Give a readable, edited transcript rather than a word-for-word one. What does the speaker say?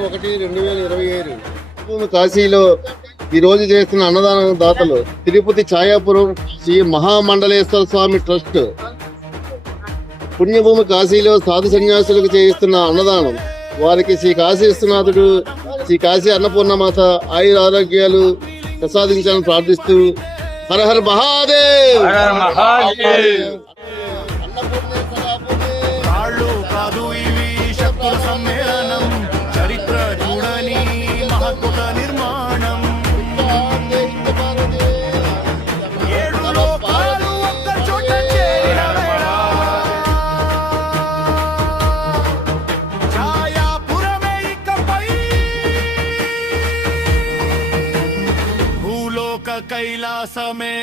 1/1/2027 భూమి కాశీలో ఈ రోజు చేస్తున్న అన్నదాన దాతలు తిరుపతి ఛాయాపురం శ్రీ మహామండలేశ్వర స్వామి ట్రస్ట్ పుణ్యభూమి కాశీలో సాధు సన్యాసులకు చేయిస్తున్న అన్నదానం వారికి శ్రీ కాశీ విశ్వనాథుడు శ్రీ కాశీ అన్నపూర్ణమాత ఆయుర ఆరోగ్యాలు ప్రసాదించాలని ప్రార్థిస్తూ హర హర మహాదేవ్. కాదు ఇవి శక్తుల సమ్మేళనం, చరిత్ర చూడని మహత్వ నిర్మాణం. ఏడు లోకాలు ఒక్క చోట చేరిన వేళ, ఛాయాపురమే ఇకపై భూలోక కైలాసమే.